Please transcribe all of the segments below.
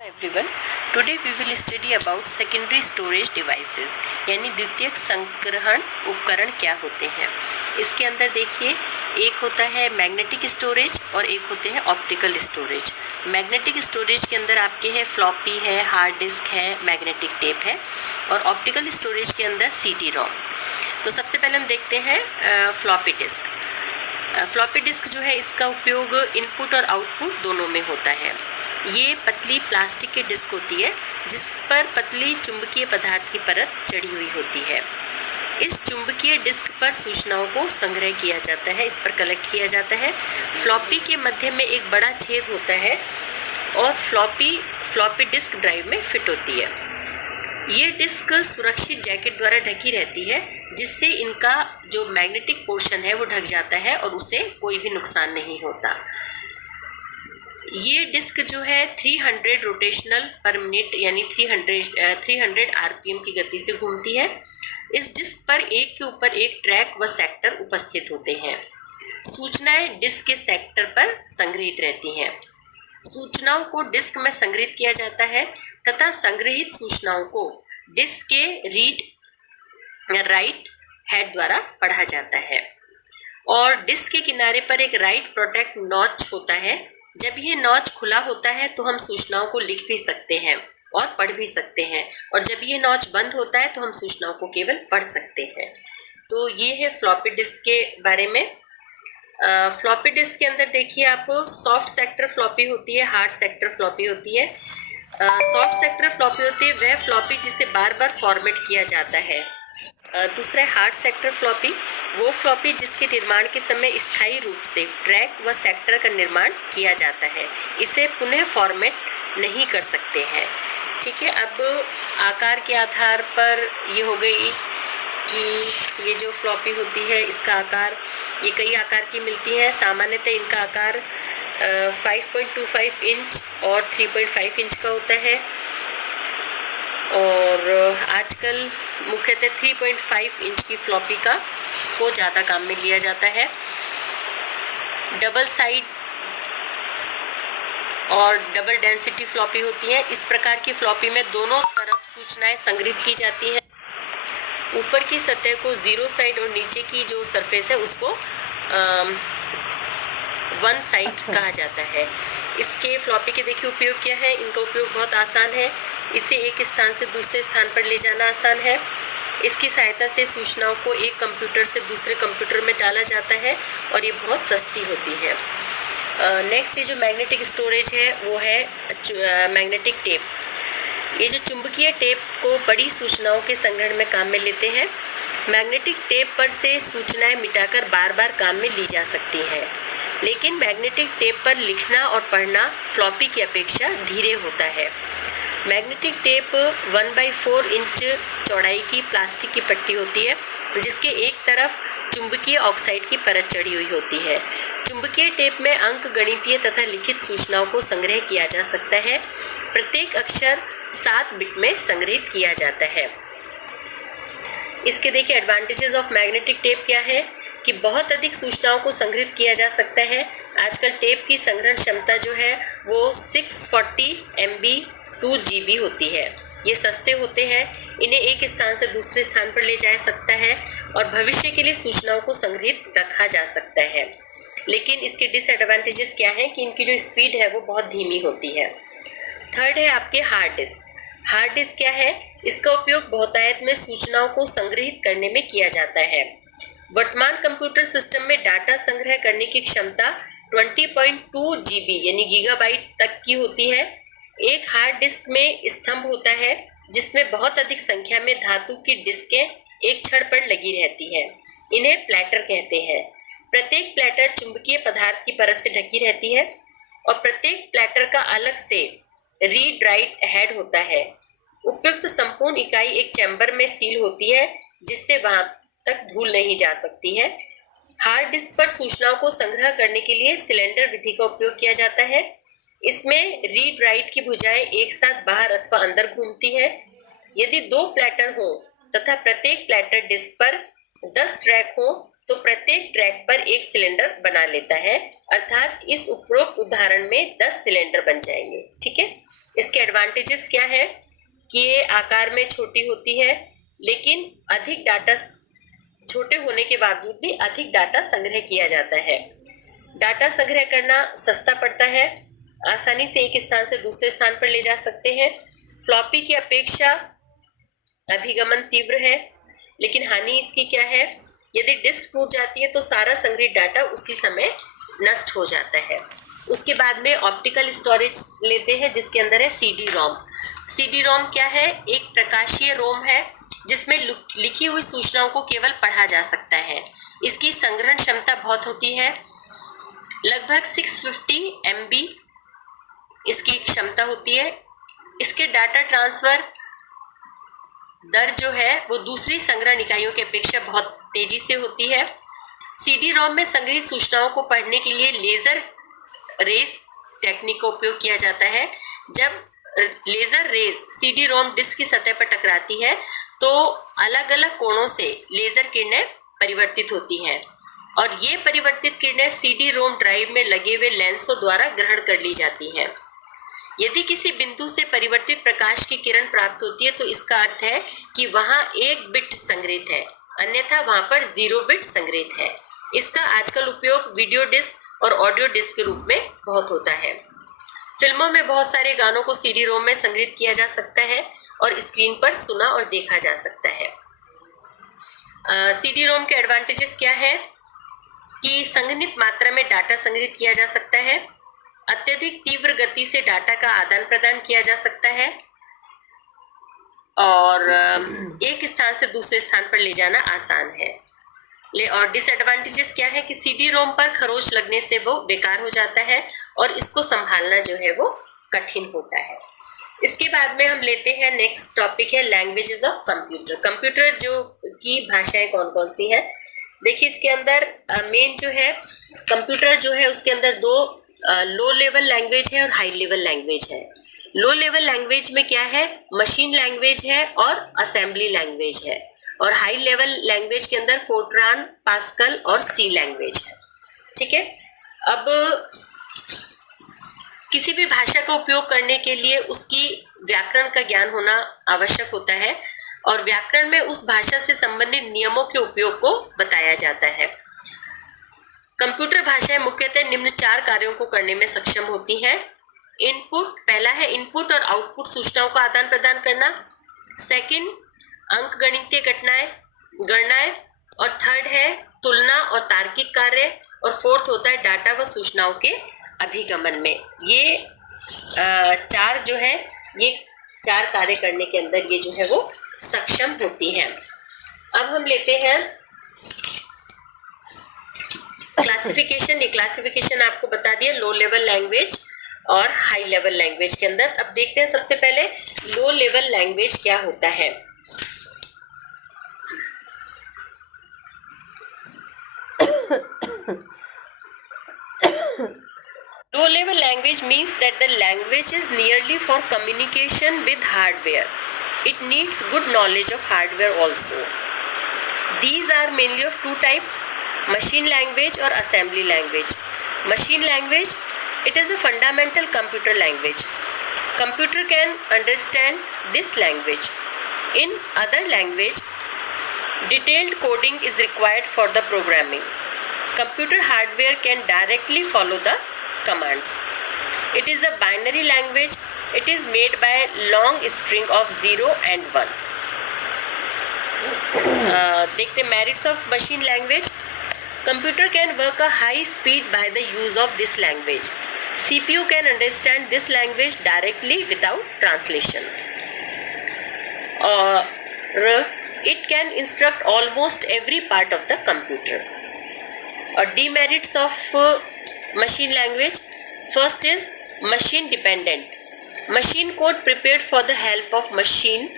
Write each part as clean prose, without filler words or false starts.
Everyone, today we will study about secondary storage devices यानी द्वितीयक संग्रहण उपकरण क्या होते हैं। इसके अंदर देखिए, एक होता है मैग्नेटिक स्टोरेज और एक होते हैं ऑप्टिकल स्टोरेज। मैग्नेटिक स्टोरेज के अंदर आपके है फ्लॉपी है, हार्ड डिस्क है, मैग्नेटिक टेप है, और ऑप्टिकल स्टोरेज के अंदर CD रोम। तो सबसे पहले हम देखते हैं फ्लॉपी डिस्क। फ्लॉपी डिस्क जो है, इसका उपयोग इनपुट और आउटपुट दोनों में होता है। ये पतली प्लास्टिक की डिस्क होती है जिस पर पतली चुंबकीय पदार्थ की परत चढ़ी हुई होती है। इस चुंबकीय डिस्क पर सूचनाओं को संग्रह किया जाता है, इस पर कलेक्ट किया जाता है। फ्लॉपी के मध्य में एक बड़ा छेद होता है और फ्लॉपी डिस्क ड्राइव में फिट होती है। ये डिस्क सुरक्षित जैकेट द्वारा ढकी रहती है, जिससे इनका जो मैग्नेटिक पोर्शन है वो ढक जाता है और उसे कोई भी नुकसान नहीं होता। ये डिस्क जो है 300 रोटेशनल पर मिनट यानी 300 RPM की गति से घूमती है। इस डिस्क पर एक के ऊपर एक ट्रैक व सेक्टर उपस्थित होते हैं। सूचनाएं डिस्क के सेक्टर पर संग्रहित रहती हैं। सूचनाओं को डिस्क में संग्रहित किया जाता है तथा संग्रहित सूचनाओं को डिस्क के रीड राइट हेड द्वारा पढ़ा जाता है। और डिस्क के किनारे पर एक राइट प्रोटेक्ट नॉच होता है। जब यह नॉच खुला होता है तो हम सूचनाओं को लिख भी सकते हैं और पढ़ भी सकते हैं, और जब ये नॉच बंद होता है तो हम सूचनाओं को केवल पढ़ सकते हैं। तो ये है फ्लॉपी डिस्क के बारे में। फ्लॉपी डिस्क के अंदर देखिए, आपको सॉफ्ट सेक्टर फ्लॉपी होती है, हार्ड सेक्टर फ्लॉपी होती है। सॉफ्ट सेक्टर फ्लॉपी होती है वह फ्लॉपी जिसे बार बार फॉर्मेट किया जाता है। दूसरा हार्ड सेक्टर फ्लॉपी, वो फ्लॉपी जिसके निर्माण के समय स्थायी रूप से ट्रैक व सेक्टर का निर्माण किया जाता है, इसे पुनः फॉर्मेट नहीं कर सकते हैं। ठीक है, अब आकार के आधार पर ये हो गई कि ये जो फ्लॉपी होती है इसका आकार, ये कई आकार की मिलती है। सामान्यतः इनका आकार 5.25 इंच और 3.5 इंच का होता है, और आजकल मुख्यतः 3.5 इंच की फ्लॉपी को ज़्यादा काम में लिया जाता है। डबल साइड और डबल डेंसिटी फ्लॉपी होती है। इस प्रकार की फ्लॉपी में दोनों तरफ सूचनाएं संग्रहित की जाती हैं। ऊपर की सतह को जीरो साइड और नीचे की जो सरफेस है उसको वन साइड कहा जाता है। इसके फ्लॉपी के देखिए उपयोग क्या है। इनका उपयोग बहुत आसान है। इसे एक स्थान से दूसरे स्थान पर ले जाना आसान है। इसकी सहायता से सूचनाओं को एक कंप्यूटर से दूसरे कंप्यूटर में डाला जाता है और ये बहुत सस्ती होती है। नेक्स्ट ये जो मैग्नेटिक स्टोरेज है वो है मैग्नेटिक टेप। ये जो चुंबकीय टेप को बड़ी सूचनाओं के संग्रहण में काम में लेते हैं। मैग्नेटिक टेप पर से सूचनाएं मिटाकर बार बार काम में ली जा सकती हैं, लेकिन मैग्नेटिक टेप पर लिखना और पढ़ना फ्लॉपी की अपेक्षा धीरे होता है। मैग्नेटिक टेप 1/4 इंच चौड़ाई की प्लास्टिक की पट्टी होती है, जिसके एक तरफ चुंबकीय ऑक्साइड की परत चढ़ी हुई होती है। चुंबकीय टेप में अंक गणितीय तथा लिखित सूचनाओं को संग्रह किया जा सकता है। प्रत्येक अक्षर 7 बिट में संग्रहित किया जाता है। इसके देखिए एडवांटेजेस ऑफ मैग्नेटिक टेप क्या है कि बहुत अधिक सूचनाओं को संग्रहित किया जा सकता है। आजकल टेप की संग्रहण क्षमता जो है वो 640 MB 2 GB होती है। ये सस्ते होते हैं, इन्हें एक स्थान से दूसरे स्थान पर ले जा सकता है और भविष्य के लिए सूचनाओं को संग्रहित रखा जा सकता है। लेकिन इसके डिसएडवांटेजेस क्या हैं कि इनकी जो स्पीड है वो बहुत धीमी होती है। थर्ड है आपके हार्ड डिस्क। हार्ड डिस्क क्या है? इसका उपयोग बहुतायत में सूचनाओं को संग्रहित करने में किया जाता है। वर्तमान कंप्यूटर सिस्टम में डाटा संग्रह करने की क्षमता 20.2 GB यानी गीगाबाइट तक की होती है। एक हार्ड डिस्क में स्तंभ होता है जिसमें बहुत अधिक संख्या में धातु की डिस्कें एक छड़ पर लगी रहती हैं। इन्हें प्लेटर कहते हैं। प्रत्येक प्लेटर चुंबकीय पदार्थ की परत से ढकी रहती है और प्रत्येक प्लेटर का अलग से रीड राइट हेड होता है। उपयुक्त संपूर्ण इकाई एक चैम्बर में सील होती है, जिससे वहां तक धूल नहीं जा सकती है। हार्ड डिस्क पर सूचनाओं को संग्रह करने के लिए सिलेंडर विधि का उपयोग किया जाता है। इसमें रीड राइट की भुजाएं एक साथ बाहर अथवा अंदर घूमती है। यदि 2 प्लेटर हो तथा प्रत्येक प्लेटर डिस्क पर 10 ट्रैक हो तो प्रत्येक ट्रैक पर एक सिलेंडर बना लेता है, अर्थात इस उपरोक्त उदाहरण में 10 सिलेंडर बन जाएंगे। ठीक है, इसके एडवांटेजेस क्या है कि ये आकार में छोटी होती है, लेकिन अधिक डाटा, छोटे होने के बावजूद भी अधिक डाटा संग्रह किया जाता है। डाटा संग्रह करना सस्ता पड़ता है, आसानी से एक स्थान से दूसरे स्थान पर ले जा सकते हैं। फ्लॉपी की अपेक्षा अभिगमन तीव्र है, लेकिन हानि इसकी क्या है, यदि डिस्क टूट जाती है तो सारा संग्रहित डाटा उसी समय नष्ट हो जाता है। उसके बाद में ऑप्टिकल स्टोरेज लेते हैं, जिसके अंदर है सीडी रोम। सीडी रोम क्या है, एक प्रकाशीय रोम है जिसमें लिखी हुई सूचनाओं को केवल पढ़ा जा सकता है। इसकी संग्रहण क्षमता बहुत होती है, लगभग 650 MB इसकी क्षमता होती है। इसके डाटा ट्रांसफर दर जो है वो दूसरी संग्रहण इकाइयों की अपेक्षा बहुत तेजी से होती है। सीडी रोम में संग्रहित सूचनाओं को पढ़ने के लिए लेजर रेस टेक्निक का उपयोग किया जाता है। जब laser rays CD ROM disk की सतह पर टकराती है तो अलग अलग कोणों से लेजर किरणें परिवर्तित होती हैं, और ये परिवर्तित किरणें सीडी रोम ड्राइव में लगे हुए लेंसों द्वारा ग्रहण कर ली जाती हैं। यदि किसी बिंदु से परिवर्तित प्रकाश की किरण प्राप्त होती है तो इसका अर्थ है कि वहां 1 बिट संग्रहित है, अन्यथा वहां पर 0 बिट संग्रहित है। इसका आजकल उपयोग वीडियो डिस्क और ऑडियो डिस्क के रूप में बहुत होता है। फिल्मों में बहुत सारे गानों को सीडी रोम में संग्रहित किया जा सकता है और स्क्रीन पर सुना और देखा जा सकता है। सीडी रोम के एडवांटेजेस क्या है कि संघनित मात्रा में डाटा संग्रहित किया जा सकता है, अत्यधिक तीव्र गति से डाटा का आदान प्रदान किया जा सकता है, और एक स्थान से दूसरे स्थान पर ले जाना आसान है। और डिसएडवांटेजेस क्या है कि सीडी रोम पर खरोंच लगने से वो बेकार हो जाता है और इसको संभालना जो है वो कठिन होता है। इसके बाद में हम लेते हैं नेक्स्ट टॉपिक है लैंग्वेजेस ऑफ कंप्यूटर। कंप्यूटर जो की भाषाएं कौन कौन सी है, देखिए इसके अंदर मेन जो है कंप्यूटर जो है उसके अंदर 2 लो लेवल लैंग्वेज है और हाई लेवल लैंग्वेज है। लो लेवल लैंग्वेज में क्या है, मशीन लैंग्वेज है और असेंबली लैंग्वेज है, और हाई लेवल लैंग्वेज के अंदर फोर्ट्रान, पास्कल और सी लैंग्वेज है। ठीक है, अब किसी भी भाषा का उपयोग करने के लिए उसकी व्याकरण का ज्ञान होना आवश्यक होता है, और व्याकरण में उस भाषा से संबंधित नियमों के उपयोग को बताया जाता है। कंप्यूटर भाषाएं मुख्यतः निम्न 4 कार्यों को करने में सक्षम होती हैं। इनपुट, पहला है इनपुट और आउटपुट सूचनाओं का आदान प्रदान करना। सेकंड, अंकगणितीय गणनाएं, और थर्ड है तुलना और तार्किक कार्य, और फोर्थ होता है डाटा व सूचनाओं के अभिगमन में। ये 4 जो है, ये 4 कार्य करने के अंदर ये जो है वो सक्षम होती हैं। अब हम लेते हैं क्लासिफिकेशन। ये क्लासिफिकेशन आपको बता दिया लो लेवल लैंग्वेज और हाई लेवल लैंग्वेज के अंदर। अब देखते हैं सबसे पहले लो लेवल लैंग्वेज क्या होता है। Low level language means that the language is merely for communication with hardware. It needs good knowledge of hardware also. These are mainly of 2 types, machine language or assembly language. Machine language, it is a fundamental computer language. Computer can understand this language. In other language, detailed coding is required for the programming. Computer hardware can directly follow the commands. It is a binary language. It is made by long string of 0 and 1. देखते merits of machine language. Computer can work a high speed by the use of this language. CPU can understand this language directly without translation. It can instruct almost every part of the computer. Demerits of machine language. First is machine dependent. Machine code prepared for the help of machine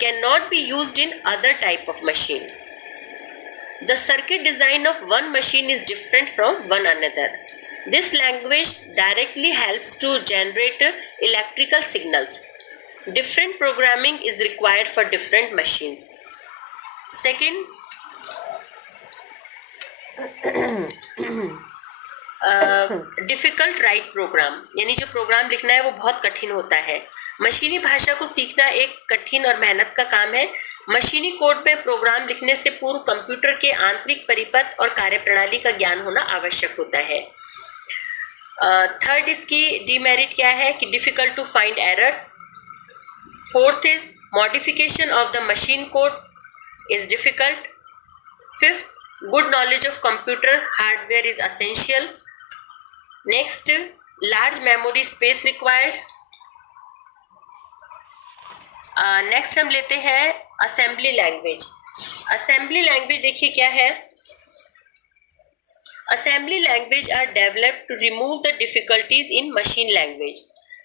cannot be used in other type of machine. The circuit design of one machine is different from one another. This language directly helps to generate electrical signals. Different programming is required for different machines. Second, difficult write program, यानी जो programme लिखना है वो बहुत कठिन होता है। मशीनी भाषा को सीखना एक कठिन और मेहनत का काम है। मशीनी कोड में प्रोग्राम लिखने से पूर्व कंप्यूटर के आंतरिक परिपथ और कार्यप्रणाली का ज्ञान होना आवश्यक होता है। थर्ड इसकी डीमेरिट क्या है कि difficult to find errors. Fourth is modification of the machine code is difficult. Fifth, good knowledge of computer hardware is essential. Next, large memory space required. Next हम लेते हैं असेंबली लैंग्वेज। असेंबली लैंग्वेज देखिए क्या है। Assembly language are developed to remove the difficulties in machine language.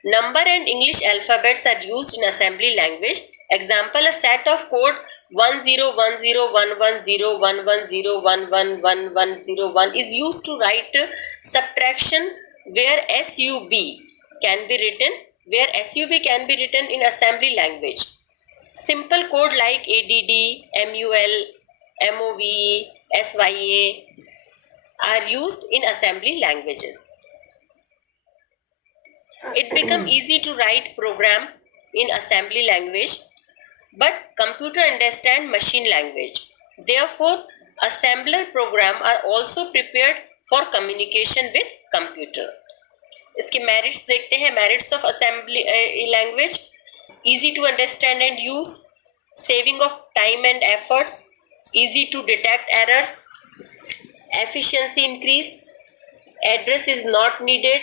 Number and English alphabets are used in assembly language. Example, a set of code 1010110110111101 is used to write subtraction where SUB can be written in assembly language. Simple code like ADD, MUL, MOVE, SYA are used in assembly languages. It become easy to write program in assembly language, but computer understand machine language. Therefore, assembler program are also prepared for communication with computer. इसके merits देखते हैं। Merits of assembly language: easy to understand and use, saving of time and efforts, easy to detect errors, efficiency increase, address is not needed.